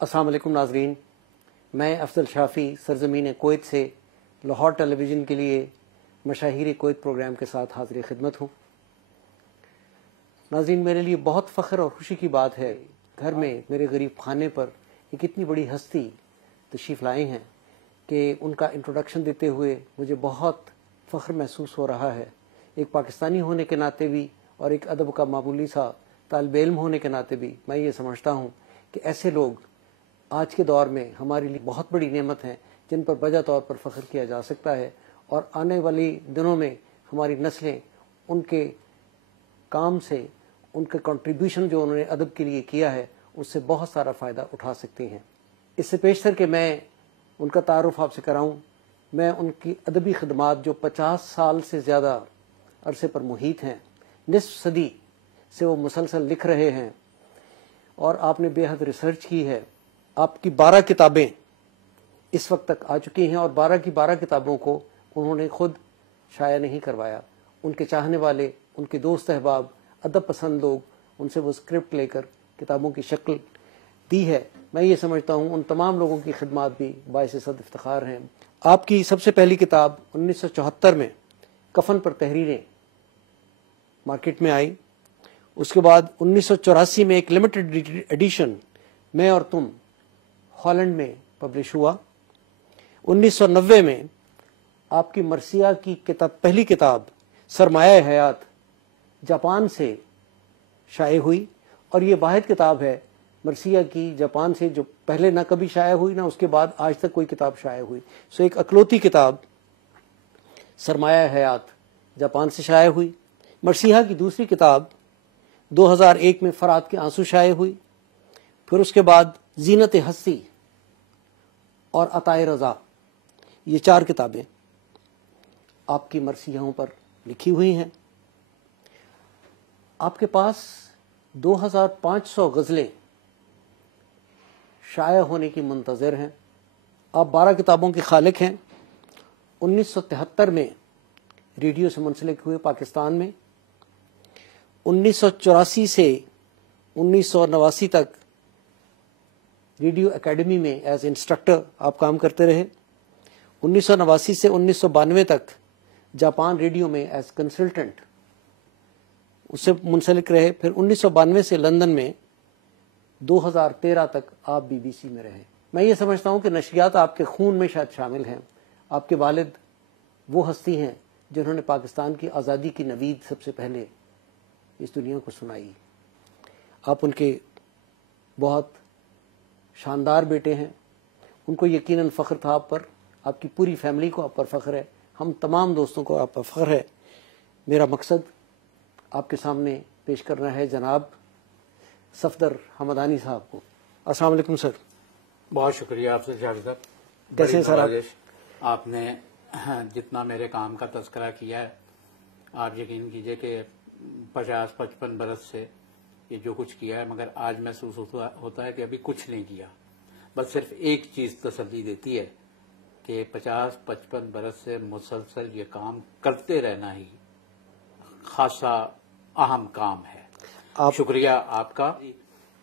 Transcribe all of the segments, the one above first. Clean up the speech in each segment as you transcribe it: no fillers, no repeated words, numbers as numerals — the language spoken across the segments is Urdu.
السلام علیکم ناظرین، میں افضل شافی سرزمین کویت سے لاہور ٹیلی ویژن کے لیے مشاہیر کویت پروگرام کے ساتھ حاضر خدمت ہوں۔ ناظرین، میرے لیے بہت فخر اور خوشی کی بات ہے، گھر میں میرے غریب خانے پر ایک اتنی بڑی ہستی تشریف لائے ہیں کہ ان کا انٹروڈکشن دیتے ہوئے مجھے بہت فخر محسوس ہو رہا ہے۔ ایک پاکستانی ہونے کے ناطے بھی اور ایک ادب کا معمولی سا طالب علم ہونے کے ناطے بھی میں یہ سمجھتا ہوں کہ ایسے لوگ آج کے دور میں ہمارے لیے بہت بڑی نعمت ہیں، جن پر بجا طور پر فخر کیا جا سکتا ہے، اور آنے والی دنوں میں ہماری نسلیں ان کے کام سے، ان کے کنٹریبیوشن جو انہوں نے ادب کے لیے کیا ہے، اس سے بہت سارا فائدہ اٹھا سکتی ہیں۔ اس سے پیشتر کہ میں ان کا تعارف آپ سے کراؤں، میں ان کی ادبی خدمات جو 50 سال سے زیادہ عرصے پر محیط ہیں، نصف صدی سے وہ مسلسل لکھ رہے ہیں، اور آپ نے بے حد ریسرچ کی ہے۔ آپ کی 12 کتابیں اس وقت تک آ چکی ہیں، اور 12 کی 12 کتابوں کو انہوں نے خود شائع نہیں کروایا۔ ان کے چاہنے والے، ان کے دوست احباب، ادب پسند لوگ ان سے وہ اسکرپٹ لے کر کتابوں کی شکل دی ہے۔ میں یہ سمجھتا ہوں ان تمام لوگوں کی خدمات بھی باعث صد افتخار ہیں۔ آپ کی سب سے پہلی کتاب 1974 میں کفن پر تحریریں مارکیٹ میں آئی۔ اس کے بعد 1984 میں ایک لمیٹڈ ایڈیشن میں اور تم ہالینڈ میں پبلش ہوا۔ 1990 میں آپ کی مرثیہ کی پہلی کتاب سرمایہ حیات جاپان سے شائع ہوئی، اور یہ واحد کتاب ہے مرثیہ کی جاپان سے جو پہلے نہ کبھی شائع ہوئی، نہ اس کے بعد آج تک کوئی کتاب شائع ہوئی۔ سو ایک اکلوتی کتاب سرمایہ حیات جاپان سے شائع ہوئی۔ مرثیہ کی دوسری کتاب 2001 میں فرات کے آنسو شائع ہوئی۔ پھر اس کے بعد زینت ہستی اور عطائے رضا، یہ 4 کتابیں آپ کی مرثیوں پر لکھی ہوئی ہیں۔ آپ کے پاس 2500 غزلیں شائع ہونے کی منتظر ہیں۔ آپ 12 کتابوں کے خالق ہیں۔ 1973 میں ریڈیو سے منسلک ہوئے پاکستان میں۔ 1984 سے 1989 تک ریڈیو اکیڈمی میں ایز انسٹرکٹر آپ کام کرتے رہے۔ 1989 سے 1992 تک جاپان ریڈیو میں ایز کنسلٹنٹ اس سے منسلک رہے۔ پھر 1992 سے لندن میں 2013 تک آپ بی بی سی میں رہے۔ میں یہ سمجھتا ہوں کہ نشریات آپ کے خون میں شاید شامل ہیں۔ آپ کے والد وہ ہستی ہیں جنہوں نے پاکستان کی آزادی کی نوید سب سے پہلے اس دنیا کو سنائی۔ آپ ان کے بہت شاندار بیٹے ہیں۔ ان کو یقیناً فخر تھا آپ پر، آپ کی پوری فیملی کو آپ پر فخر ہے، ہم تمام دوستوں کو آپ پر فخر ہے۔ میرا مقصد آپ کے سامنے پیش کرنا ہے جناب صفدر حمدانی صاحب کو۔ السلام علیکم سر۔ بہت شکریہ آپ سے جاوید صاحب، کیسے ہیں سر آپ؟ آپ نے جتنا میرے کام کا تذکرہ کیا ہے، آپ یقین کیجئے کہ 50-55 برس سے یہ جو کچھ کیا ہے، مگر آج محسوس ہوتا ہے کہ ابھی کچھ نہیں کیا۔ بس صرف ایک چیز تسلی دیتی ہے کہ 50-55 برس سے مسلسل یہ کام کرتے رہنا ہی خاصا اہم کام ہے۔ شکریہ آپ کا۔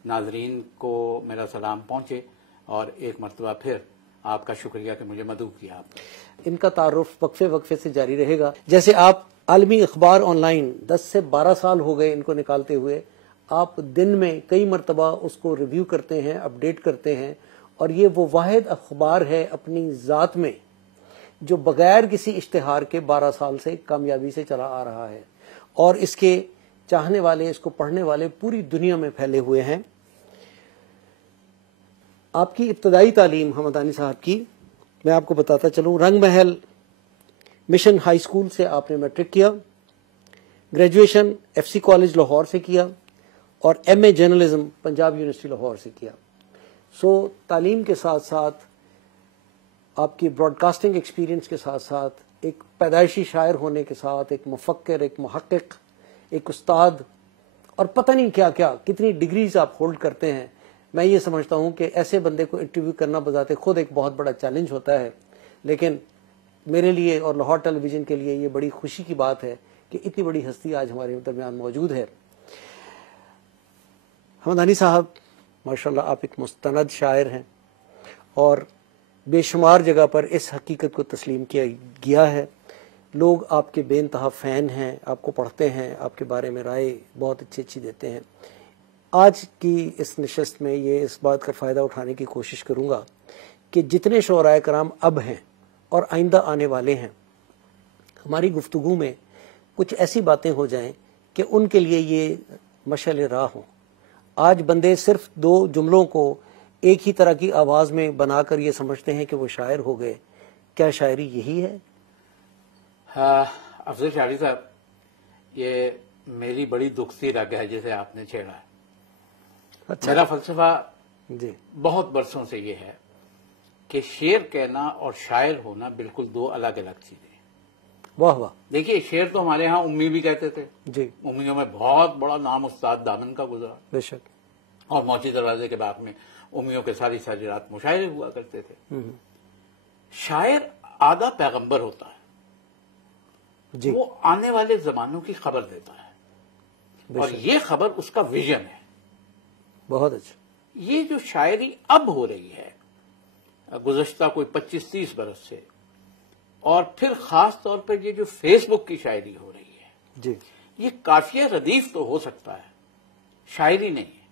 ناظرین کو میرا سلام پہنچے، اور ایک مرتبہ پھر آپ کا شکریہ کہ مجھے مدعو کیا آپ نے۔ ان کا تعارف وقفے وقفے سے جاری رہے گا۔ جیسے آپ عالمی اخبار آن لائن 10 سے 12 سال ہو گئے ان کو نکالتے ہوئے، آپ دن میں کئی مرتبہ اس کو ریویو کرتے ہیں، اپڈیٹ کرتے ہیں، اور یہ وہ واحد اخبار ہے اپنی ذات میں جو بغیر کسی اشتہار کے 12 سال سے کامیابی سے چلا آ رہا ہے، اور اس کے چاہنے والے، اس کو پڑھنے والے پوری دنیا میں پھیلے ہوئے ہیں۔ آپ کی ابتدائی تعلیم حمدانی صاحب کی میں آپ کو بتاتا چلوں، رنگ محل مشن ہائی اسکول سے آپ نے میٹرک کیا، graduation F C college Lahore سے کیا، اور M A journalism Punjab university Lahore سے کیا۔ سو تعلیم کے ساتھ ساتھ آپ کی براڈ کاسٹنگ ایکسپیرینس کے ساتھ ساتھ ایک پیدائشی شاعر ہونے کے ساتھ ایک مفکر، ایک محقق، ایک استاد، اور پتہ نہیں کیا کیا کتنی ڈگریز آپ ہولڈ کرتے ہیں۔ میں یہ سمجھتا ہوں کہ ایسے بندے کو انٹرویو کرنا بذات خود ایک بہت بڑا چیلنج ہوتا ہے، لیکن میرے لیے اور لاہور ٹیلی ویژن کے لیے یہ بڑی خوشی کی بات ہے کہ اتنی بڑی ہستی آج ہمارے درمیان موجود ہے۔ حمدانی صاحب ماشاءاللہ آپ ایک مستند شاعر ہیں، اور بے شمار جگہ پر اس حقیقت کو تسلیم کیا گیا ہے. لوگ آپ کے بے انتہا فین ہیں، آپ کو پڑھتے ہیں، آپ کے بارے میں رائے بہت اچھی اچھی دیتے ہیں. آج کی اس نشست میں یہ اس بات کا فائدہ اٹھانے کی کوشش کروں گا کہ جتنے شعراء کرام اب ہیں اور آئندہ آنے والے ہیں، ہماری گفتگو میں کچھ ایسی باتیں ہو جائیں کہ ان کے لیے یہ مشعل راہ ہوں. آج بندے صرف 2 جملوں کو ایک ہی طرح کی آواز میں بنا کر یہ سمجھتے ہیں کہ وہ شاعر ہو گئے. کیا شاعری یہی ہے؟ افضل شاعری صاحب، یہ میری بڑی دکھتی رگ ہے جسے آپ نے چھیڑا ہے. اچھا. میرا فلسفہ جی بہت برسوں سے یہ ہے کہ شعر کہنا اور شاعر ہونا بالکل 2 الگ الگ چیزیں ہیں. واہ واہ. دیکھیے، شعر تو ہمارے ہاں امی بھی کہتے تھے. جی امیوں میں بہت بڑا نام استاد دامن کا گزرا، بے شک. اور موچی دروازے کے باغ میں امیوں کے ساری ساری رات مشاعرے ہوا کرتے تھے. شاعر آدھا پیغمبر ہوتا ہے. جی وہ آنے والے زمانوں کی خبر دیتا ہے، بے اور شک. یہ خبر اس کا ویژن ہے. بہت اچھا. یہ جو شاعری اب ہو رہی ہے گزشتہ کوئی 25-30 برس سے، اور پھر خاص طور پر یہ جو فیس بک کی شاعری ہو رہی ہے، جی یہ قافیہ ردیف تو ہو سکتا ہے، شاعری نہیں ہے.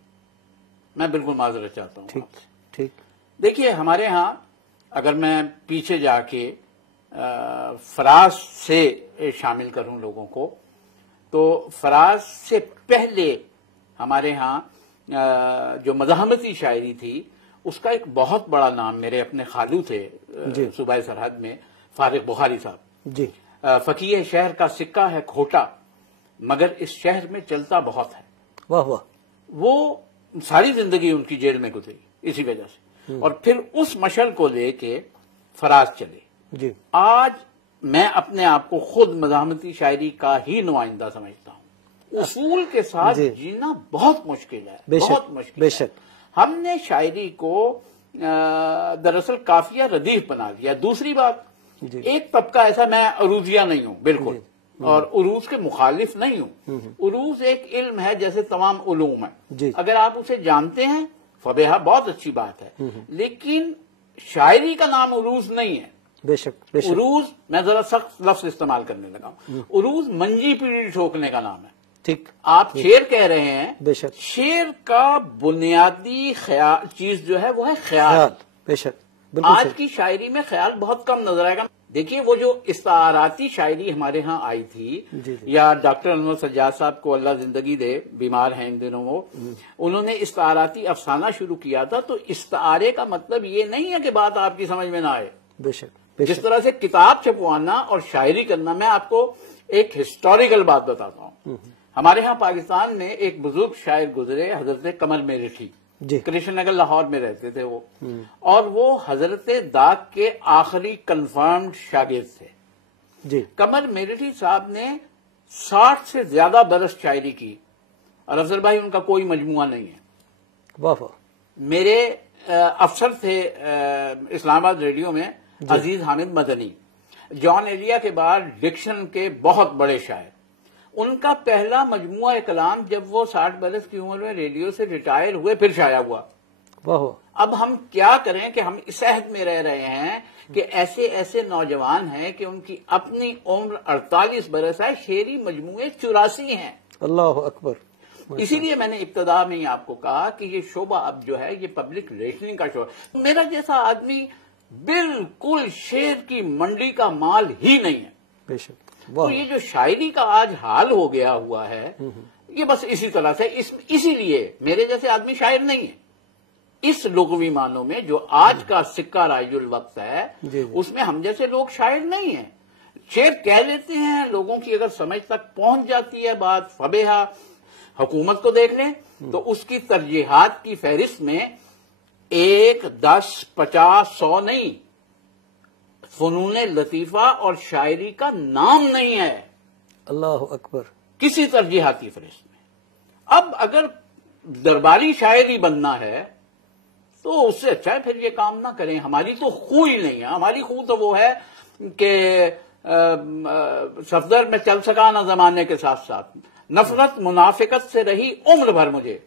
میں بالکل معذرت چاہتا ہوں ٹھیک آپ سے. ٹھیک. دیکھیے، ہمارے ہاں اگر میں پیچھے جا کے فراز سے شامل کروں لوگوں کو، تو فراز سے پہلے ہمارے ہاں جو مزاحمتی شاعری تھی، اس کا ایک بہت بڑا نام میرے اپنے خالو تھے جی. صوبہ سرحد میں، فارغ بخاری صاحب. جی فقیہ شہر کا سکہ ہے کھوٹا، مگر اس شہر میں چلتا بہت ہے. واہ واہ. وہ ساری زندگی ان کی جیل میں گزری اسی وجہ سے، اور پھر اس مشعل کو لے کے فراز چلے. جی آج میں اپنے آپ کو خود مزاحمتی شاعری کا ہی نمائندہ سمجھتا ہوں. اصول کے ساتھ جی. جینا بہت مشکل ہے، بے شک، بہت مشکل بے ہے. شک. ہم نے شاعری کو دراصل قافیہ ردیف بنا دیا. دوسری بات، جی. ایک طبقہ ایسا، میں عروضیہ نہیں ہوں بالکل، اور عروض کے مخالف نہیں ہوں. عروض ایک علم ہے جیسے تمام علوم ہیں. جی. اگر آپ اسے جانتے ہیں فبیہا، بہت اچھی بات ہے، لیکن شاعری کا نام عروض نہیں ہے. بے شک بے شک. عروض، میں ذرا سخت لفظ استعمال کرنے لگا ہوں، عروض منجی پیڑھی ٹھوکنے کا نام ہے. ٹھیک. آپ شعر کہہ رہے ہیں، بے شک. شعر کا بنیادی چیز جو ہے وہ ہے خیال. خیال. بے شک. بالکل آج صحیح. کی شاعری میں خیال بہت کم نظر آئے گا. دیکھیے، وہ جو استعاراتی شاعری ہمارے ہاں آئی تھی، جی. یا ڈاکٹر انور سجاد صاحب کو اللہ زندگی دے، بیمار ہیں ان دنوں وہ، انہوں نے استعاراتی افسانہ شروع کیا تھا. تو استعارے کا مطلب یہ نہیں ہے کہ بات آپ کی سمجھ میں نہ آئے. بے شک بے جس شک. طرح سے کتاب چھپوانا اور شاعری کرنا، میں آپ کو ایک ہسٹوریکل بات بتاتا ہوں. ہمارے ہاں پاکستان میں ایک بزرگ شاعر گزرے، حضرت قمر میرٹھی. جی. کرشن نگر لاہور میں رہتے تھے وہ، اور وہ حضرت داغ کے آخری کنفرمڈ شاگرد تھے. جی. قمر میرٹھی صاحب نے 60 سے زیادہ برس شاعری کی، اور افضل بھائی ان کا کوئی مجموعہ نہیں ہے. واہ واہ. میرے افسر تھے اسلام آباد ریڈیو میں عزیز حامد مدنی، جان ایلیا کے بعد ڈکشن کے بہت بڑے شاعر. ان کا پہلا مجموعہ کلام جب وہ 60 برس کی عمر میں ریڈیو سے ریٹائر ہوئے پھر شائع ہوا. واہ واہ. اب ہم کیا کریں کہ ہم اس عہد میں رہ رہے ہیں کہ ایسے ایسے نوجوان ہیں کہ ان کی اپنی عمر 48 برس ہے، شعری مجموعے 84 ہیں. اللہ اکبر. اسی لیے میں نے ابتدا میں ہی آپ کو کہا کہ یہ شعبہ اب جو ہے یہ پبلک ریلیشننگ کا شعبہ. میرا جیسا آدمی بالکل شعر کی منڈی کا مال ہی نہیں ہے. بے شک. تو یہ جو شاعری کا آج حال ہو گیا ہوا ہے، یہ بس اسی طرح سے، اسی لیے میرے جیسے آدمی شاعر نہیں ہے. اس لغوی معنوں میں جو آج کا سکہ رائج الوقت ہے، اس میں ہم جیسے لوگ شاعر نہیں ہیں. شعر کہہ لیتے ہیں، لوگوں کی اگر سمجھ تک پہنچ جاتی ہے بات، فبیہا. حکومت کو دیکھ لیں تو اس کی ترجیحات کی فہرست میں 1، 10، 50، 100 نہیں، فنون لطیفہ اور شاعری کا نام نہیں ہے اللہ اکبر کسی ترجیحاتی فہرست میں. اب اگر درباری شاعری بننا ہے تو اس سے اچھا ہے پھر یہ کام نہ کریں. ہماری تو خو ہی نہیں ہے. ہماری خو تو وہ ہے کہ صفدر میں چل سکا نہ زمانے کے ساتھ ساتھ، نفرت منافقت سے رہی عمر بھر مجھے،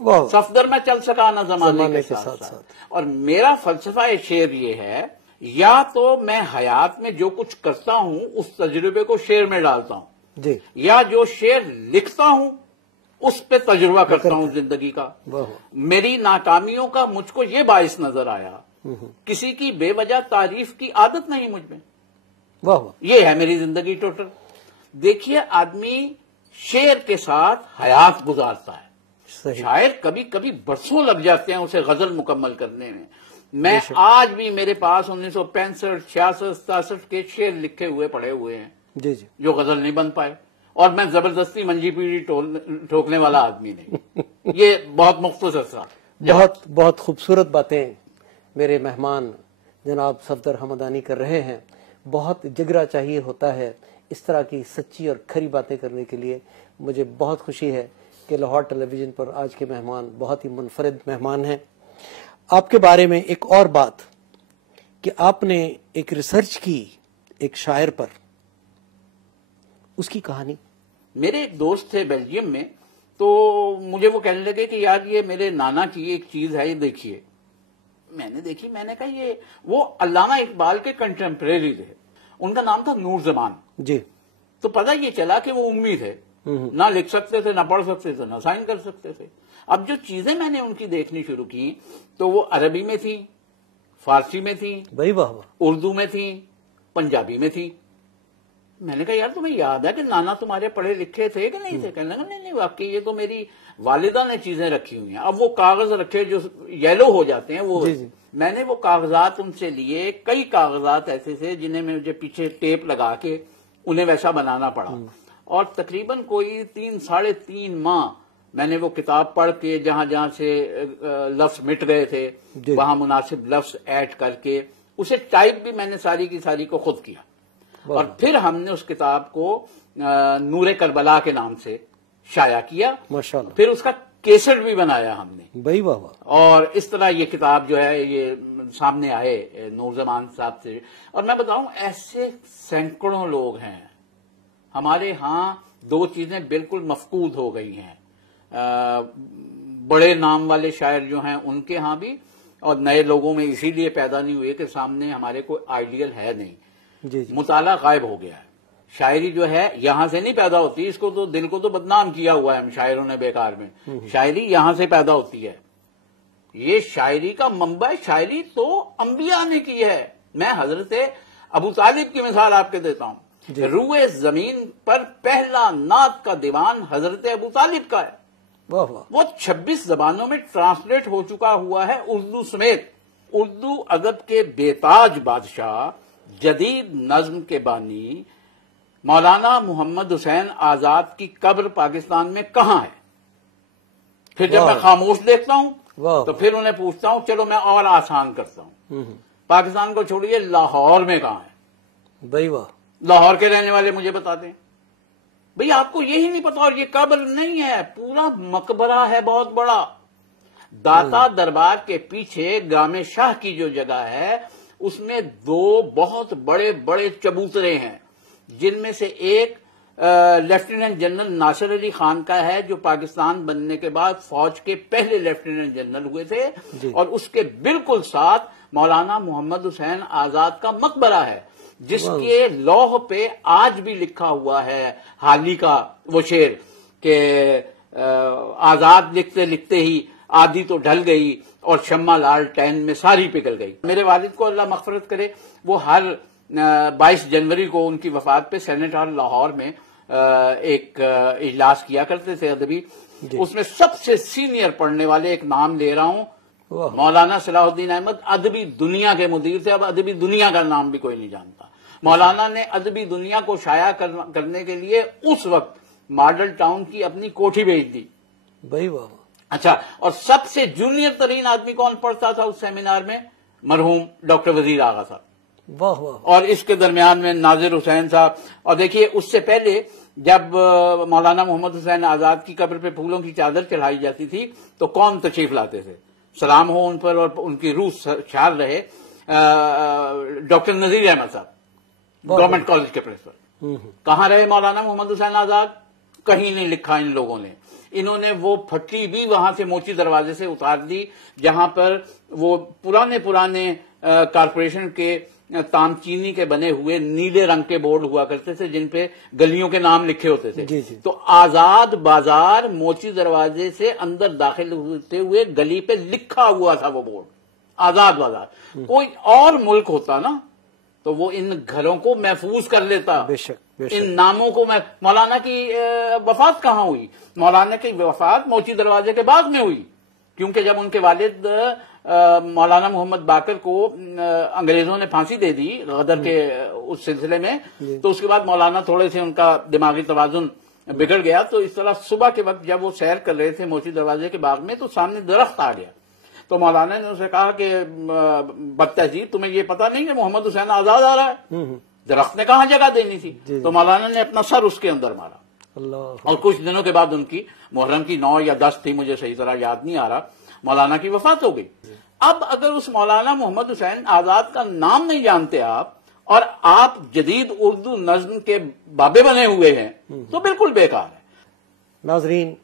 واہ، صفدر میں چل سکا نہ زمانے کے ساتھ ساتھ. اور میرا فلسفہ شعر یہ ہے، یا تو میں حیات میں جو کچھ کرتا ہوں اس تجربے کو شعر میں ڈالتا ہوں، جی، یا جو شعر لکھتا ہوں اس پہ تجربہ کرتا ہوں زندگی کا. واہ، میری ناکامیوں کا مجھ کو یہ باعث نظر آیا، کسی کی بے وجہ تعریف کی عادت نہیں مجھ میں. واہ واہ، یہ ہے میری زندگی ٹوٹل. دیکھیے آدمی شعر کے ساتھ حیات گزارتا ہے. صحیح، شاعر کبھی کبھی برسوں لگ جاتے ہیں اسے غزل مکمل کرنے میں. میں آج بھی میرے پاس 1965 66 67 کے شعر لکھے ہوئے پڑے ہوئے ہیں جی جی، جو غزل نہیں بن پائے، اور میں زبردستی منجی پیڑی ٹھوکنے والا آدمی نہیں. یہ بہت مختصر سا. بہت بہت خوبصورت باتیں میرے مہمان جناب صفدر حمدانی کر رہے ہیں. بہت جگرا چاہیے ہوتا ہے اس طرح کی سچی اور کھری باتیں کرنے کے لیے. مجھے بہت خوشی ہے کہ لاہور ٹیلی ویژن پر آج کے مہمان بہت ہی منفرد مہمان ہیں. آپ کے بارے میں ایک اور بات کہ آپ نے ایک ریسرچ کی ایک شاعر پر، اس کی کہانی. میرے ایک دوست تھے بیلجیم میں، تو مجھے وہ کہنے لگے کہ یار یہ میرے نانا کی ایک چیز ہے، یہ دیکھیے. میں نے دیکھی، میں نے کہا یہ وہ علامہ اقبال کے کنٹمپریری تھے، ان کا نام تھا نور زمان. جی، تو پتہ یہ چلا کہ وہ امی تھے، نہ لکھ سکتے تھے، نہ پڑھ سکتے تھے، نہ سائن کر سکتے تھے. اب جو چیزیں میں نے ان کی دیکھنی شروع کی تو وہ عربی میں تھی، فارسی میں تھی، بھائی واہ واہ، اردو میں تھی، پنجابی میں تھی. میں نے کہا یار تمہیں یاد ہے کہ نانا تمہارے پڑھے لکھے تھے کہ نہیں تھے؟ کہنے لگا نہیں واقعی یہ تو میری والدہ نے چیزیں رکھی ہوئی ہیں. اب وہ کاغذ رکھے جو یلو ہو جاتے ہیں وہ، میں نے وہ کاغذات ان سے لیے. کئی کاغذات ایسے تھے جنہیں مجھے پیچھے ٹیپ لگا کے انہیں ویسا بنانا پڑا. اور تقریباً کوئی 3 ماہ میں نے وہ کتاب پڑھ کے جہاں جہاں سے لفظ مٹ گئے تھے وہاں مناسب لفظ ایڈ کر کے اسے ٹائپ بھی میں نے ساری کی ساری کو خود کیا. اور پھر ہم نے اس کتاب کو نور کربلا کے نام سے شائع کیا. ماشاءاللہ. پھر اس کا کیسٹ بھی بنایا ہم نے. بھائی واہ واہ. اور اس طرح یہ کتاب جو ہے یہ سامنے آئے نور زمان صاحب سے. اور میں بتاؤں ایسے سینکڑوں لوگ ہیں ہمارے ہاں. 2 چیزیں بالکل مفقود ہو گئی ہیں، بڑے نام والے شاعر جو ہیں ان کے ہاں بھی، اور نئے لوگوں میں اسی لیے پیدا نہیں ہوئے کہ سامنے ہمارے کوئی آئیڈیل ہے نہیں. جی جی، مطالعہ غائب ہو گیا ہے. شاعری جو ہے یہاں سے نہیں پیدا ہوتی، اس کو تو دل کو تو بدنام کیا ہوا ہے ہم شاعروں نے بیکار میں. شاعری یہاں سے پیدا ہوتی ہے. یہ شاعری کا منبع شاعری تو انبیاء نے کی ہے. میں حضرت ابو طالب کی مثال آپ کے دیتا ہوں. روئے زمین پر پہلا نعت کا دیوان حضرت ابو طالب کا ہے. واہ واہ. وہ 26 زبانوں میں ٹرانسلیٹ ہو چکا ہوا ہے اردو سمیت. اردو ادب کے بیتاج بادشاہ، جدید نظم کے بانی مولانا محمد حسین آزاد کی قبر پاکستان میں کہاں ہے؟ پھر جب میں خاموش دیکھتا ہوں تو پھر انہیں پوچھتا ہوں چلو میں اور آسان کرتا ہوں، پاکستان کو چھوڑیے لاہور میں کہاں ہے؟ بھائی واہ. لاہور کے رہنے والے مجھے بتا دیں. بھئی آپ کو یہی نہیں پتا. اور یہ قبر نہیں ہے، پورا مقبرہ ہے بہت بڑا. داتا دربار کے پیچھے گام شاہ کی جو جگہ ہے اس میں 2 بہت بڑے بڑے چبوترے ہیں، جن میں سے ایک لیفٹیننٹ جنرل ناصر علی خان کا ہے جو پاکستان بننے کے بعد فوج کے پہلے لیفٹیننٹ جنرل ہوئے تھے. اور اس کے بالکل ساتھ مولانا محمد حسین آزاد کا مقبرہ ہے جس کے لوح پہ آج بھی لکھا ہوا ہے حالی کا وہ شعر کہ آزاد لکھتے لکھتے ہی آدھی تو ڈھل گئی اور شمع لال ٹین میں ساری پگھل گئی. میرے والد کو اللہ مغفرت کرے، وہ ہر 22 جنوری کو ان کی وفات پہ سینٹ ہال لاہور میں ایک اجلاس کیا کرتے تھے ادبی. اس میں سب سے سینئر پڑھنے والے ایک نام لے رہا ہوں، مولانا صلاح الدین احمد ادبی دنیا کے مدیر تھے. اب ادبی دنیا کا نام بھی کوئی نہیں جانتا. مولانا نے ادبی دنیا کو شائع کرنے کے لیے اس وقت ماڈل ٹاؤن کی اپنی کوٹھی بھیج دی. بھائی واہ. اچھا، اور سب سے جونیئر ترین آدمی کون پڑھتا تھا اس سیمینار میں؟ مرحوم ڈاکٹر وزیر آغا صاحب. واہ واہ. اور اس کے درمیان میں ناظر حسین صاحب. اور دیکھیے اس سے پہلے جب مولانا محمد حسین آزاد کی قبر پہ پھولوں کی چادر چڑھائی جاتی تھی تو کون تشریف لاتے تھے؟ سلام ہو ان پر اور ان کی روح شاد رہے، ڈاکٹر نذیر احمد صاحب گورنمنٹ کالج کے پرنسپل. کہاں رہے مولانا محمد حسین آزاد؟ کہیں نہیں لکھا ان لوگوں نے. انہوں نے وہ پھٹی بھی وہاں سے موچی دروازے سے اتار دی جہاں پر وہ پرانے کارپوریشن کے تام چینی کے بنے ہوئے نیلے رنگ کے بورڈ ہوا کرتے تھے جن پہ گلیوں کے نام لکھے ہوتے تھے. جی جی. تو آزاد بازار موچی دروازے سے اندر داخل ہوتے ہوئے گلی پہ لکھا ہوا تھا وہ بورڈ, آزاد بازار. کوئی اور ملک ہوتا نا تو وہ ان گھروں کو محفوظ کر لیتا, بے شک بے شک. ان ناموں کو. مولانا کی وفات کہاں ہوئی؟ مولانا کی وفات موچی دروازے کے بعد میں ہوئی, کیونکہ جب ان کے والد مولانا محمد باقر کو انگریزوں نے پھانسی دے دی غدر کے اس سلسلے میں, تو اس کے بعد مولانا تھوڑے سے ان کا دماغی توازن بگڑ گیا. تو اس طرح صبح کے وقت جب وہ سیر کر رہے تھے موچی دروازے کے باغ میں تو سامنے درخت آ گیا. تو مولانا نے اسے کہا کہ بدتہذیب, تمہیں یہ پتا نہیں کہ محمد حسین آزاد آ رہا ہے؟ درخت نے کہاں جگہ دینی تھی. تو مولانا نے اپنا سر اس کے اندر مارا, اور کچھ دنوں کے بعد ان کی محرم کی 9 یا 10 تھی, مجھے صحیح طرح یاد نہیں آ رہا, مولانا کی وفات ہو گئی. اب اگر اس مولانا محمد حسین آزاد کا نام نہیں جانتے آپ, اور آپ جدید اردو نظم کے بابے بنے ہوئے ہیں, تو بالکل بیکار ہے. ناظرین,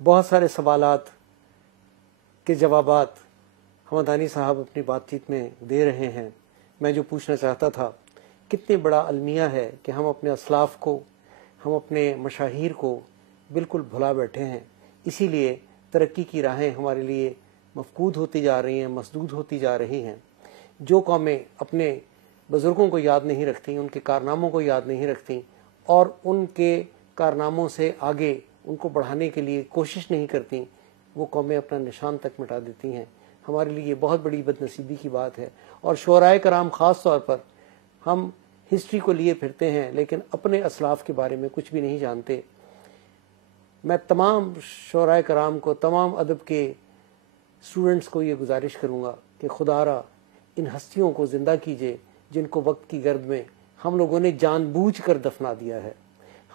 بہت سارے سوالات کے جوابات حمدانی صاحب اپنی بات چیت میں دے رہے ہیں. میں جو پوچھنا چاہتا تھا, کتنے بڑا المیہ ہے کہ ہم اپنے اسلاف کو, ہم اپنے مشاہیر کو بالکل بھلا بیٹھے ہیں. اسی لیے ترقی کی راہیں ہمارے لیے مفقود ہوتی جا رہی ہیں, مسدود ہوتی جا رہی ہیں. جو قومیں اپنے بزرگوں کو یاد نہیں رکھتی, ان کے کارناموں کو یاد نہیں رکھتی, اور ان کے کارناموں سے آگے ان کو بڑھانے کے لیے کوشش نہیں کرتی, وہ قومیں اپنا نشان تک مٹا دیتی ہیں. ہمارے لیے بہت بڑی بد نصیبی کی بات ہے. اور شعرائے کرام خاص طور پر, ہم ہسٹری کو لیے پھرتے ہیں لیکن اپنے اسلاف کے بارے میں کچھ بھی نہیں جانتے. میں تمام شعرائے کرام کو, تمام ادب کے اسٹوڈنٹس کو یہ گزارش کروں گا کہ خدا را ان ہستیوں کو زندہ کیجئے جن کو وقت کی گرد میں ہم لوگوں نے جان بوجھ کر دفنا دیا ہے.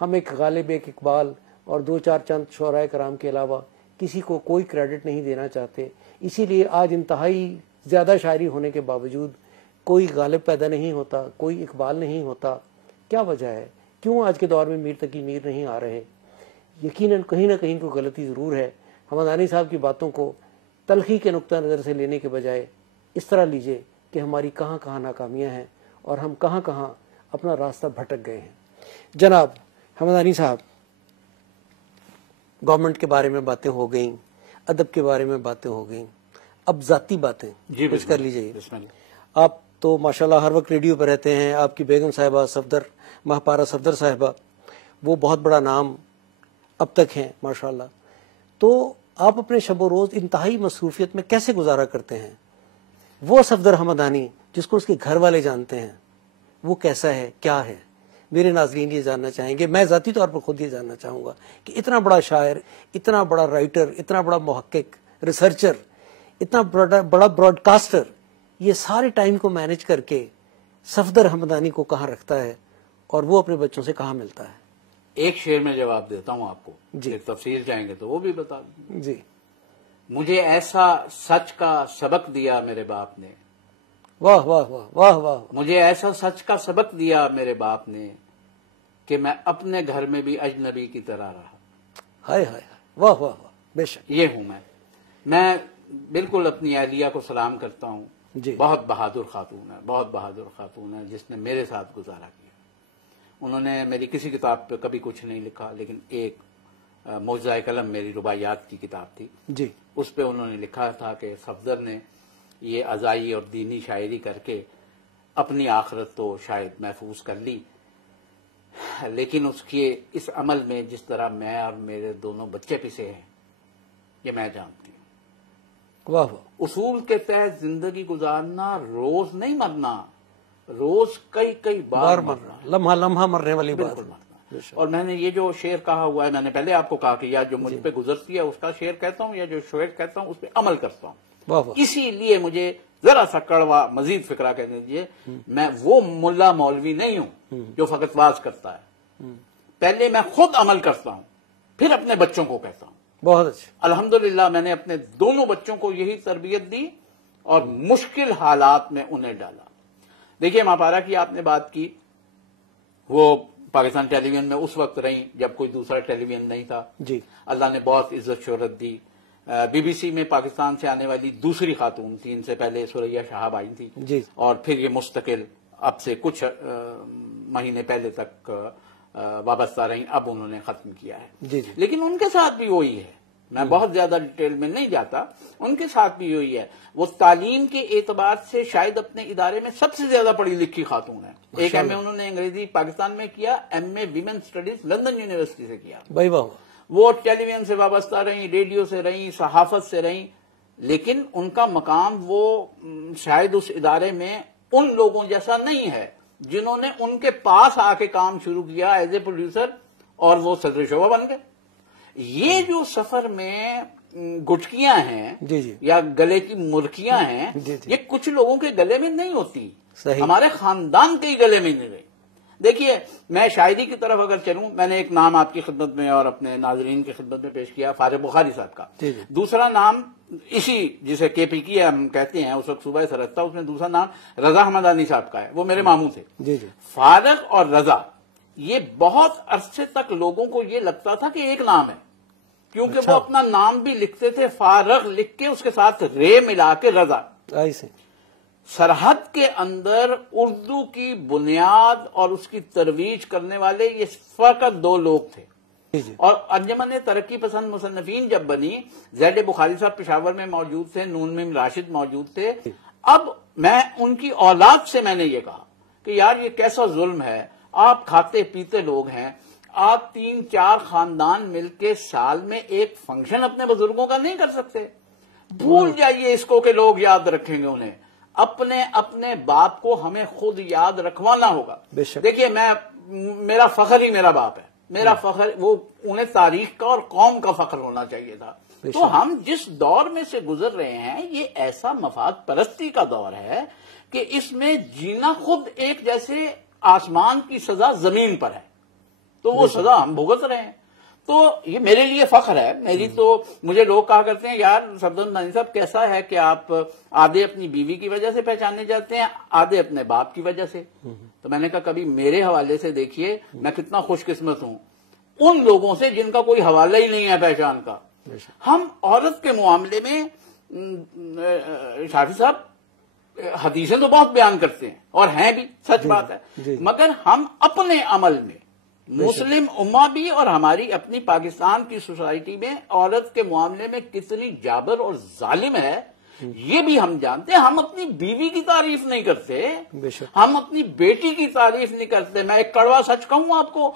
ہم ایک غالب, ایک اقبال اور 2-4 چند شعرائے کرام کے علاوہ کسی کو کوئی کریڈٹ نہیں دینا چاہتے. اسی لیے آج انتہائی زیادہ شاعری ہونے کے باوجود کوئی غالب پیدا نہیں ہوتا, کوئی اقبال نہیں ہوتا. کیا وجہ ہے؟ کیوں آج کے دور میں میر تقی میر نہیں آ رہے؟ یقیناً کہیں نہ کہیں کوئی غلطی ضرور ہے. حمدانی صاحب کی باتوں کو تلخی کے نقطہ نظر سے لینے کے بجائے اس طرح لیجئے کہ ہماری کہاں کہاں ناکامیاں ہیں اور ہم کہاں کہاں اپنا راستہ بھٹک گئے ہیں. جناب حمدانی صاحب, گورنمنٹ کے بارے میں باتیں ہو گئیں, ادب کے بارے میں باتیں ہو گئیں, اب ذاتی باتیں کچھ کر لیجئے. آپ تو ماشاءاللہ ہر وقت ریڈیو پہ رہتے ہیں. آپ کی بیگم صاحبہ صفدر, مہاپارا صفدر صاحبہ, وہ بہت بڑا نام اب تک ہیں ماشاءاللہ. تو آپ اپنے شب و روز انتہائی مصروفیت میں کیسے گزارا کرتے ہیں؟ وہ صفدر حمدانی جس کو اس کے گھر والے جانتے ہیں, وہ کیسا ہے, کیا ہے؟ میرے ناظرین یہ جاننا چاہیں گے. میں ذاتی طور پر خود یہ جاننا چاہوں گا کہ اتنا بڑا شاعر, اتنا بڑا رائٹر, اتنا بڑا محقق, ریسرچر, اتنا بڑا براڈ کاسٹر, یہ سارے ٹائم کو مینج کر کے صفدر حمدانی کو کہاں رکھتا ہے اور وہ اپنے بچوں سے کہاں ملتا ہے؟ ایک شعر میں جواب دیتا ہوں آپ کو. جی. ایک تفسیر چاہیں گے تو وہ بھی بتا دیں. جی. مجھے ایسا سچ کا سبق دیا میرے باپ نے, واہ واہ واہ واہ واہ, مجھے ایسا سچ کا سبق دیا میرے باپ نے کہ میں اپنے گھر میں بھی اجنبی کی طرح رہا. ہائے ہائے, واہ واہ واہ, بے شک. یہ ہوں میں بالکل اپنی اہلیہ کو سلام کرتا ہوں. جی. بہت بہادر خاتون ہے, بہت بہادر خاتون ہے جس نے میرے ساتھ گزارا کیا. انہوں نے میری کسی کتاب پہ کبھی کچھ نہیں لکھا, لیکن ایک معجزہ قلم میری رباعیات کی کتاب تھی, جی, اس پہ انہوں نے لکھا تھا کہ صفدر نے یہ عزائی اور دینی شاعری کر کے اپنی آخرت تو شاید محفوظ کر لی, لیکن اس کے اس عمل میں جس طرح میں اور میرے دونوں بچے پسے ہیں یہ میں جانتی ہوں. واہ واہ. اصول کے تحت زندگی گزارنا, روز نہیں مرنا, روز کئی بار مرنا, لمحہ لمحہ مرنے والی بات. اور میں نے یہ جو شعر کہا ہوا ہے, میں نے پہلے آپ کو کہا کہ یا جو مجھ پہ گزرتی ہے اس کا شعر کہتا ہوں, یا جو شعر کہتا ہوں اس پہ عمل کرتا ہوں. اسی لیے مجھے ذرا سا کڑوا مزید فکرہ کہہ دیجیے, میں وہ ملا مولوی نہیں ہوں جو فقط واز کرتا ہے. پہلے میں خود عمل کرتا ہوں, پھر اپنے بچوں کو کہتا ہوں. بہت اچھا. الحمدللہ میں نے اپنے دونوں بچوں کو یہی تربیت دی اور مشکل حالات میں انہیں ڈالا. دیکھیے ماپارا کی آپ نے بات کی, وہ پاکستان ٹیلی ویژن میں اس وقت رہی جب کوئی دوسرا ٹیلی ویژن نہیں تھا. جی. اللہ نے بہت عزت شہرت دی. بی بی سی میں پاکستان سے آنے والی دوسری خاتون تھی. ان سے پہلے سوریا شہاب آئی تھی. جی. اور پھر یہ مستقل اب سے کچھ مہینے پہلے تک وابستہ رہیں. اب انہوں نے ختم کیا ہے. جی جی. لیکن ان کے ساتھ بھی وہی ہے. میں بہت زیادہ ڈیٹیل میں نہیں جاتا. ان کے ساتھ بھی وہی ہے. وہ تعلیم کے اعتبار سے شاید اپنے ادارے میں سب سے زیادہ پڑھی لکھی خاتون ہے. ایک ایم اے انہوں نے انگریزی پاکستان میں کیا, ایم اے ویمن اسٹڈیز لندن یونیورسٹی سے کیا. بھائی واہ. وہ ٹیلی ویژن سے وابستہ رہیں, ریڈیو سے رہیں, صحافت سے رہیں, لیکن ان کا مقام وہ شاید اس ادارے میں ان لوگوں جیسا نہیں ہے جنہوں نے ان کے پاس آ کے کام شروع کیا ایز اے پروڈیوسر اور وہ صدر شعبہ بن گئے. یہ جو سفر میں گٹکیاں ہیں جی جی. یا گلے کی مرکیاں ہیں, جی جی. یہ کچھ لوگوں کے گلے میں نہیں ہوتی. صحیح. ہمارے خاندان کے گلے میں نہیں رہی. دیکھیے, میں شاعری کی طرف اگر چلوں, میں نے ایک نام آپ کی خدمت میں اور اپنے ناظرین کی خدمت میں پیش کیا, فارغ بخاری صاحب کا. جی جی. دوسرا نام اسی جسے کے پی کی ہم کہتے ہیں, اس وقت صوبہ سرحد تھا, اس میں دوسرا نام رضا حمدانی صاحب کا ہے. وہ میرے ماموں تھے. جی جی. فارغ اور رضا, یہ بہت عرصے تک لوگوں کو یہ لگتا تھا کہ ایک نام ہے, کیونکہ وہ اپنا نام بھی لکھتے تھے فارغ لکھ کے, اس کے ساتھ رے ملا کے رضا. ایسے سرحد کے اندر اردو کی بنیاد اور اس کی ترویج کرنے والے یہ فقط دو لوگ تھے. اور انجمن ترقی پسند مصنفین جب بنی, زید بخاری صاحب پشاور میں موجود تھے, نون میم راشد موجود تھے. اب میں ان کی اولاد سے میں نے یہ کہا کہ یار یہ کیسا ظلم ہے, آپ کھاتے پیتے لوگ ہیں, آپ 3-4 خاندان مل کے سال میں ایک فنکشن اپنے بزرگوں کا نہیں کر سکتے. بھول جائیے اس کو کہ لوگ یاد رکھیں گے انہیں. اپنے باپ کو ہمیں خود یاد رکھوانا ہوگا. دیکھیے, میرا فخر ہی میرا باپ ہے. میرا فخر وہ انہیں تاریخ کا اور قوم کا فخر ہونا چاہیے تھا. تو ہم جس دور میں سے گزر رہے ہیں یہ ایسا مفاد پرستی کا دور ہے کہ اس میں جینا خود ایک جیسے آسمان کی سزا زمین پر ہے, تو وہ سزا ہم بھگت رہے ہیں. تو یہ میرے لیے فخر ہے. مجھے لوگ کہا کرتے ہیں یار صفدر حمدانی صاحب کیسا ہے کہ آپ آدھے اپنی بیوی کی وجہ سے پہچانے جاتے ہیں, آدھے اپنے باپ کی وجہ سے. تو میں نے کہا کبھی میرے حوالے سے دیکھیے میں کتنا خوش قسمت ہوں ان لوگوں سے جن کا کوئی حوالہ ہی نہیں ہے پہچان کا. ہم عورت کے معاملے میں شافی صاحب حدیثیں تو بہت بیان کرتے ہیں اور ہیں بھی, سچ بات ہے, مگر ہم اپنے عمل میں مسلم امہ بھی اور ہماری اپنی پاکستان کی سوسائٹی میں عورت کے معاملے میں کتنی جابر اور ظالم ہے یہ بھی ہم جانتے ہیں. ہم اپنی بیوی کی تعریف نہیں کرتے, ہم اپنی بیٹی کی تعریف نہیں کرتے. میں ایک کڑوا سچ کہوں آپ کو,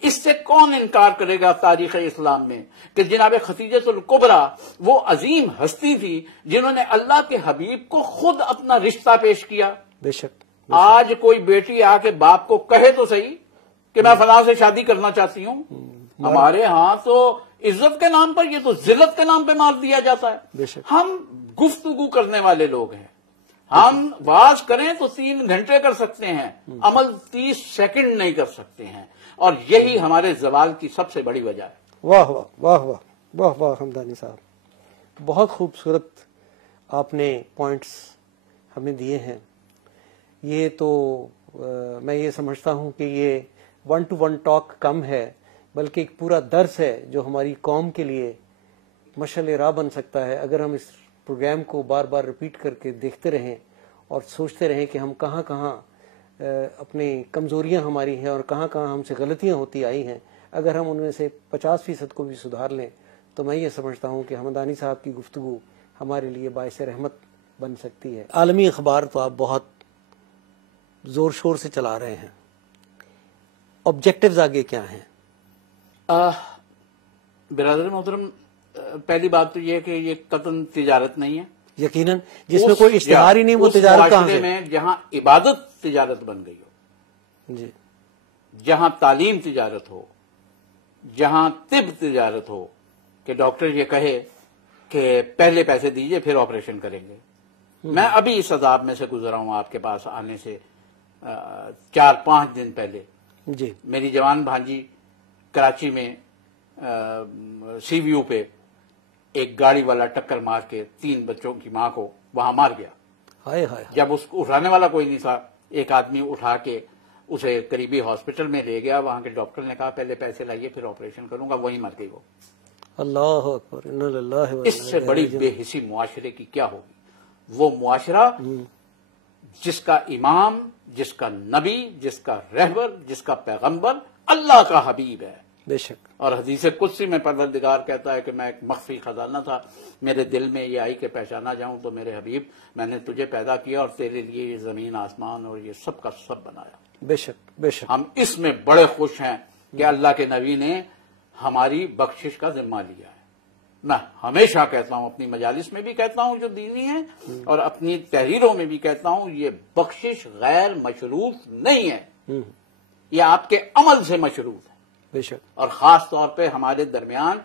اس سے کون انکار کرے گا تاریخ اسلام میں کہ جناب خدیجہ الکبریٰ وہ عظیم ہستی تھی جنہوں نے اللہ کے حبیب کو خود اپنا رشتہ پیش کیا. بے شک. آج کوئی بیٹی آ کے باپ کو کہے تو صحیح کہ میں فلاں سے شادی کرنا چاہتی ہوں, ہمارے ہاں تو عزت کے نام پر, یہ تو ذلت کے نام پہ مار دیا جاتا ہے. ہم گفتگو کرنے والے لوگ ہیں, ہم واز کریں تو 3 گھنٹے کر سکتے ہیں, عمل 30 سیکنڈ نہیں کر سکتے ہیں, اور یہی ہمارے زوال کی سب سے بڑی وجہ ہے. واہ واہ واہ واہ واہ واہ حمدانی صاحب, بہت خوبصورت آپ نے پوائنٹس ہمیں دیے ہیں. یہ تو میں یہ سمجھتا ہوں کہ یہ 1-to-1 ٹاک کم ہے, بلکہ ایک پورا درس ہے جو ہماری قوم کے لیے مشعل راہ بن سکتا ہے اگر ہم اس پروگرام کو بار بار ریپیٹ کر کے دیکھتے رہیں اور سوچتے رہیں کہ ہم کہاں کہاں اپنی کمزوریاں ہماری ہیں اور کہاں کہاں ہم سے غلطیاں ہوتی آئی ہیں. اگر ہم ان میں سے 50% کو بھی سدھار لیں تو میں یہ سمجھتا ہوں کہ حمدانی صاحب کی گفتگو ہمارے لیے باعث رحمت بن سکتی ہے. عالمی اخبار تو آپ بہت زور شور سے چلا رہے ہیں, آبجیکٹیوز آگے کیا ہیں؟ برادر محترم, پہلی بات تو یہ کہ یہ قطعاً تجارت نہیں ہے. یقیناً جس میں کوئی اشتہار ہی نہیں, وہ تجارت کہاں سے؟ میں جہاں عبادت تجارت بن گئی ہو, جی, جہاں تعلیم تجارت ہو, جہاں طب تجارت ہو کہ ڈاکٹر یہ کہے کہ پہلے پیسے دیجئے پھر آپریشن کریں گے. میں ابھی اس عذاب میں سے گزرا ہوں آپ کے پاس آنے سے 4-5 دن پہلے. جی, میری جوان بھانجی کراچی میں سی وی یو پہ ایک گاڑی والا ٹکر مار کے 3 بچوں کی ماں کو وہاں مار گیا. ہائے ہائے. جب اس کو اٹھانے والا کوئی نہیں تھا, ایک آدمی اٹھا کے اسے قریبی ہاسپٹل میں لے گیا، وہاں کے ڈاکٹر نے کہا پہلے پیسے لائیے پھر آپریشن کروں گا، وہیں مر گئی وہ۔ اللہ اکبر، انا للہ و اس سے بڑی بے حسی معاشرے کی کیا ہوگی؟ وہ معاشرہ جس کا امام، جس کا نبی، جس کا رہبر، جس کا پیغمبر اللہ کا حبیب ہے۔ بے شک، اور حدیث قدسی میں پروردگار کہتا ہے کہ میں ایک مخفی خزانہ تھا، میرے دل میں یہ آئی کہ پہچانا جاؤں تو میرے حبیب میں نے تجھے پیدا کیا اور تیرے لیے یہ زمین آسمان اور یہ سب کا سب بنایا۔ بے شک، بے شک، ہم اس میں بڑے خوش ہیں کہ اللہ کے نبی نے ہماری بخشش کا ذمہ لیا ہے۔ میں ہمیشہ کہتا ہوں، اپنی مجالس میں بھی کہتا ہوں جو دینی ہیں، اور اپنی تحریروں میں بھی کہتا ہوں، یہ بخشش غیر مشروط نہیں ہے، یہ آپ کے عمل سے مشروط ہے۔ بے شک، اور خاص طور پہ ہمارے درمیان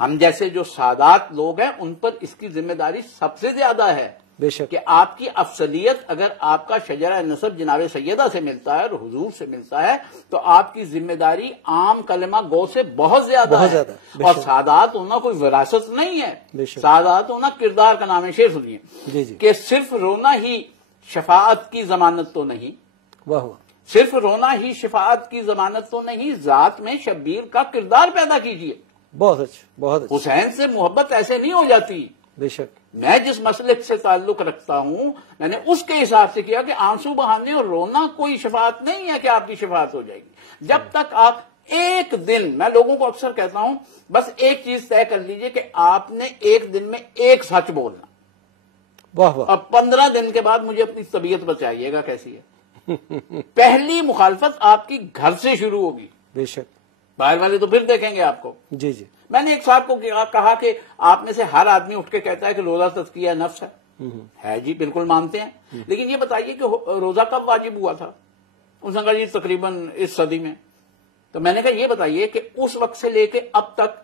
ہم جیسے جو سادات لوگ ہیں ان پر اس کی ذمہ داری سب سے زیادہ ہے بے شک، کہ آپ کی افضلیت اگر آپ کا شجرہ نسب جناب سیدہ سے ملتا ہے اور حضور سے ملتا ہے تو آپ کی ذمہ داری عام کلمہ گو سے بہت زیادہ بہت ہے۔ زیادہ، بے اور شک، سادات ہونا کوئی وراثت نہیں بے ہے، شک، سادات ہونا کردار کا نام ہے۔ شعر سنیے جی جی، کہ صرف رونا ہی شفاعت کی ضمانت تو نہیں، واہ واہ، صرف رونا ہی شفاعت کی ضمانت تو نہیں، ذات میں شبیر کا کردار پیدا کیجیے۔ بہت اچھا، بہت اچھا، حسین سے محبت ایسے نہیں ہو جاتی۔ بے شک، میں جس مسلک سے تعلق رکھتا ہوں میں نے اس کے حساب سے کیا کہ آنسو بہانے اور رونا کوئی شفاعت نہیں ہے کہ آپ کی شفاعت ہو جائے گی۔ جب تک آپ ایک دن، میں لوگوں کو اکثر کہتا ہوں بس ایک چیز طے کر لیجئے کہ آپ نے ایک دن میں ایک سچ بولنا، واہ واہ، اور 15 دن کے بعد مجھے اپنی طبیعت بتائیے گا کیسی ہے۔ پہلی مخالفت آپ کی گھر سے شروع ہوگی، بے شک، باہر والے تو پھر دیکھیں گے آپ کو۔ جی جی، میں نے ایک صاحب کو کہا کہ آپ میں سے ہر آدمی اٹھ کے کہتا ہے کہ روزہ تزکیہ نفس ہے جی، بالکل مانتے ہیں، لیکن یہ بتائیے کہ روزہ کب واجب ہوا تھا؟ اس نے کہا جی تقریباً اس صدی میں۔ تو میں نے کہا یہ بتائیے کہ اس وقت سے لے کے اب تک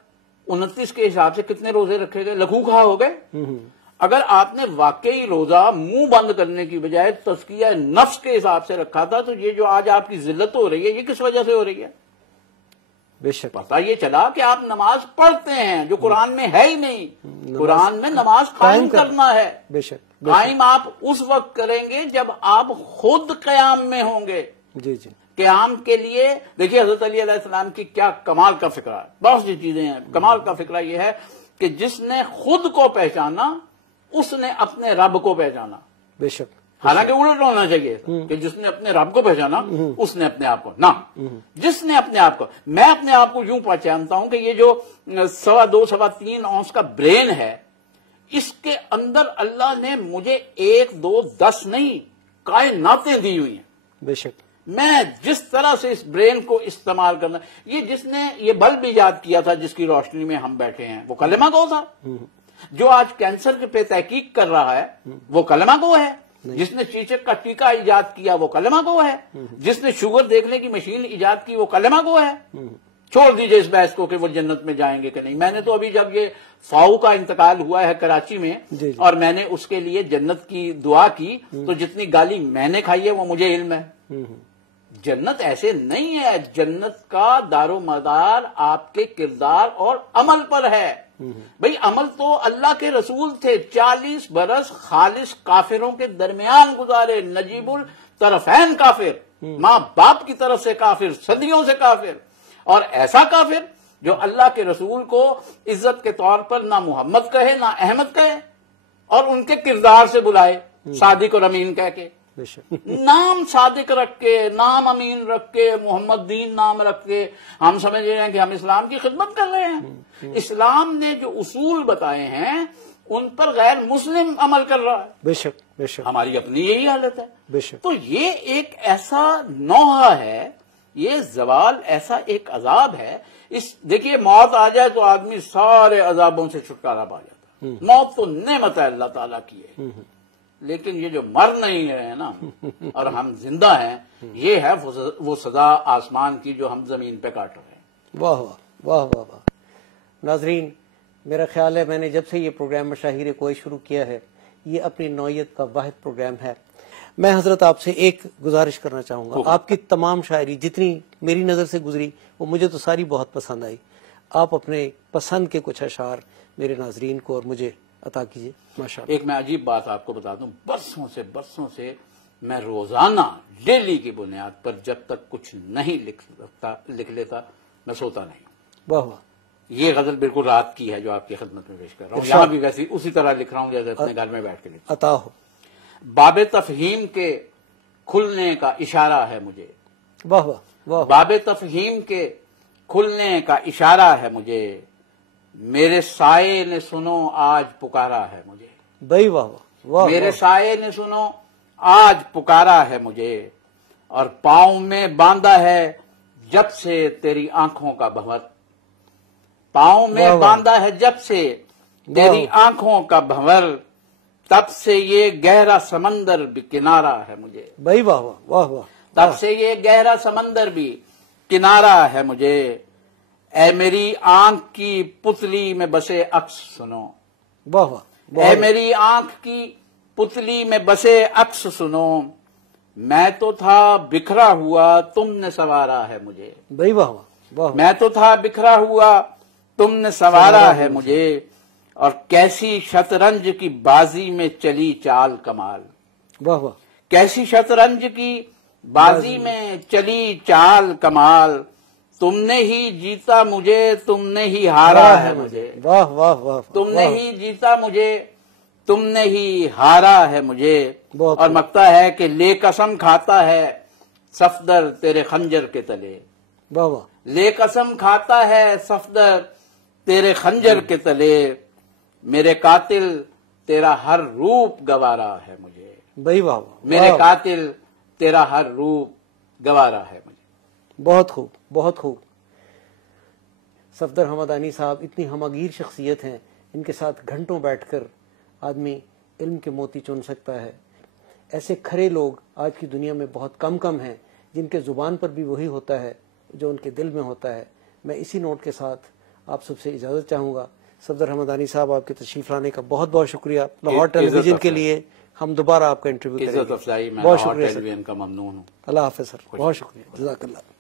29 کے حساب سے کتنے روزے رکھے گئے؟ لکھو کھا ہو گئے۔ اگر آپ نے واقعی روزہ منہ بند کرنے کی بجائے تزکیہ نفس کے حساب سے رکھا تھا تو یہ جو آج آپ کی ذلت ہو رہی ہے یہ کس وجہ سے ہو رہی ہے؟ بے شک، پتہ یہ چلا کہ آپ نماز پڑھتے ہیں جو قرآن میں ہے ہی نہیں۔ قرآن میں نماز قائم کرنا ہے، بے شک، قائم آپ اس وقت کریں گے جب آپ خود قیام میں ہوں گے۔ جی جی، قیام کے لیے دیکھیے حضرت علی علیہ السلام کی کیا کمال کا فکرہ ہے، بہت سی چیزیں ہیں۔ کمال کا فکرہ یہ ہے کہ جس نے خود کو پہچانا اس نے اپنے رب کو پہچانا۔ بے شک، حالانکہ الٹ ہونا چاہیے کہ جس نے اپنے رب کو پہچانا اس نے اپنے آپ کو نہ، جس نے اپنے آپ کو، میں اپنے آپ کو یوں پہچانتا ہوں کہ یہ جو 2.25 3 اونس کا برین ہے اس کے اندر اللہ نے مجھے 1 2 10 نہیں کائناتیں دی ہوئی ہیں۔ بے شک، میں جس طرح سے اس برین کو استعمال کرنا، یہ جس نے یہ بلب ایجاد کیا تھا جس کی روشنی میں ہم بیٹھے ہیں وہ کلمہ گو تھا۔ جو آج کینسر پہ تحقیق کر رہا ہے وہ کلمہ گو ہے۔ جس نے چیچک کا ٹیکہ ایجاد کیا وہ کلمہ گو ہے۔ جس نے شوگر دیکھنے کی مشین ایجاد کی وہ کلمہ گو ہے۔ چھوڑ دیجئے اس بحث کو کہ وہ جنت میں جائیں گے کہ نہیں۔ میں نے تو ابھی جب یہ فاؤ کا انتقال ہوا ہے کراچی میں اور میں نے اس کے لیے جنت کی دعا کی تو جتنی گالی میں نے کھائی ہے وہ مجھے علم ہے۔ جنت ایسے نہیں ہے، جنت کا دار و مدار آپ کے کردار اور عمل پر ہے۔ بھئی عمل تو اللہ کے رسول تھے، 40 برس خالص کافروں کے درمیان گزارے، نجیب الطرفین کافر، ماں باپ کی طرف سے کافر، صدیوں سے کافر، اور ایسا کافر جو اللہ کے رسول کو عزت کے طور پر نہ محمد کہے نہ احمد کہے اور ان کے کردار سے بلائے صادق اور امین کہہ کے، بے شک، نام صادق رکھ کے، نام امین رکھ کے، محمد دین نام رکھ کے ہم سمجھ رہے ہیں کہ ہم اسلام کی خدمت کر رہے ہیں۔ اسلام نے جو اصول بتائے ہیں ان پر غیر مسلم عمل کر رہا ہے۔ بے شک، بے شک، ہماری اپنی یہی حالت ہے۔ بے شک، تو یہ ایک ایسا نوحہ ہے، یہ زوال ایسا ایک عذاب ہے۔ دیکھیے موت آ جائے تو آدمی سارے عذابوں سے چھٹکارا پا جاتا ہے۔ موت تو نعمت ہے اللہ تعالیٰ کی ہے، لیکن یہ جو مر نہیں رہے ہیں نا اور ہم زندہ ہیں، یہ ہے وہ سزا آسمان کی جو ہم زمین پہ کاٹ رہے ہیں۔ واہ واہ، واہ واہ واہ۔ ناظرین، میرا خیال ہے میں نے جب سے یہ پروگرام مشاہیر کوئی شروع کیا ہے یہ اپنی نوعیت کا واحد پروگرام ہے۔ میں حضرت آپ سے ایک گزارش کرنا چاہوں گا، آپ کی تمام شاعری جتنی میری نظر سے گزری وہ مجھے تو ساری بہت پسند آئی، آپ اپنے پسند کے کچھ اشعار میرے ناظرین کو اور مجھے عطا کیجیے ماشاءاللہ۔ ایک میں عجیب بات آپ کو بتا دوں، برسوں سے میں روزانہ ڈیلی کی بنیاد پر جب تک کچھ نہیں لکھ لیتا میں سوتا نہیں. واہ واہ. یہ غزل بالکل رات کی ہے جو آپ کی خدمت میں پیش کر رہا ہوں. یہاں بھی ویسی اسی طرح لکھ رہا ہوں جیسے اپنے گھر میں بیٹھ کے لکھ. عطا ہو. باب تفہیم کے کھلنے کا اشارہ ہے مجھے. واہ واہ واہ. باب تفہیم کے کھلنے کا اشارہ ہے مجھے. میرے سائے نے سنو آج پکارا ہے مجھے. بھائی واہ واہ واہ. میرے سائے نے سنو آج پکارا ہے مجھے. اور پاؤں میں باندھا ہے جب سے تیری آنکھوں کا بھنور. پاؤں میں باندھا ہے جب سے تیری آنکھوں کا بھنور. تب سے یہ گہرا سمندر بھی کنارہ ہے مجھے. بھائی واہ واہ واہ واہ. تب سے یہ گہرا سمندر بھی کنارہ ہے مجھے. اے میری آنکھ کی پتلی میں بسے عکس سنو. واہ واہ. اے میری آنکھ کی پتلی میں بسے عکس سنو. میں تو تھا بکھرا ہوا تم نے سنوارا ہے مجھے. بھائی واہ واہ. میں تو تھا بکھرا ہوا تم نے سنوارا ہے مجھے. اور کیسی شطرنج کی بازی میں چلی چال کمال. واہ واہ. کیسی شطرنج کی بازی میں چلی چال کمال. تم نے ہی جیتا مجھے تم نے ہی ہارا ہے مجھے. واہ واہ واہ. تم نے ہی جیتا مجھے تم نے ہی ہارا ہے مجھے. اور مکتا ہے کہ لے قسم کھاتا ہے صفدر تیرے خنجر کے تلے. واہ واہ. لے قسم کھاتا ہے صفدر تیرے خنجر کے تلے. میرے قاتل تیرا ہر روپ گوارا ہے مجھے. بھائی واہ واہ. میرے قاتل تیرا ہر روپ گوارا ہے مجھے. بہت خوب بہت خوب. صفدر حمدانی صاحب اتنی ہماگیر شخصیت ہیں، ان کے ساتھ گھنٹوں بیٹھ کر آدمی علم کے موتی چن سکتا ہے. ایسے کھرے لوگ آج کی دنیا میں بہت کم ہیں جن کے زبان پر بھی وہی ہوتا ہے جو ان کے دل میں ہوتا ہے. میں اسی نوٹ کے ساتھ آپ سب سے اجازت چاہوں گا. صفدر حمدانی صاحب آپ کے تشریف لانے کا بہت بہت شکریہ. لاہور ٹیلی ویژن کے لیے ہم دوبارہ آپ کا انٹرویو کریں گے. عزت افزائی. میں بہت لاہور شکریہ ٹیلی ویژن کا ممنون ہوں. اللہ حافظ سر. بہت شکریہ. جزاک اللہ.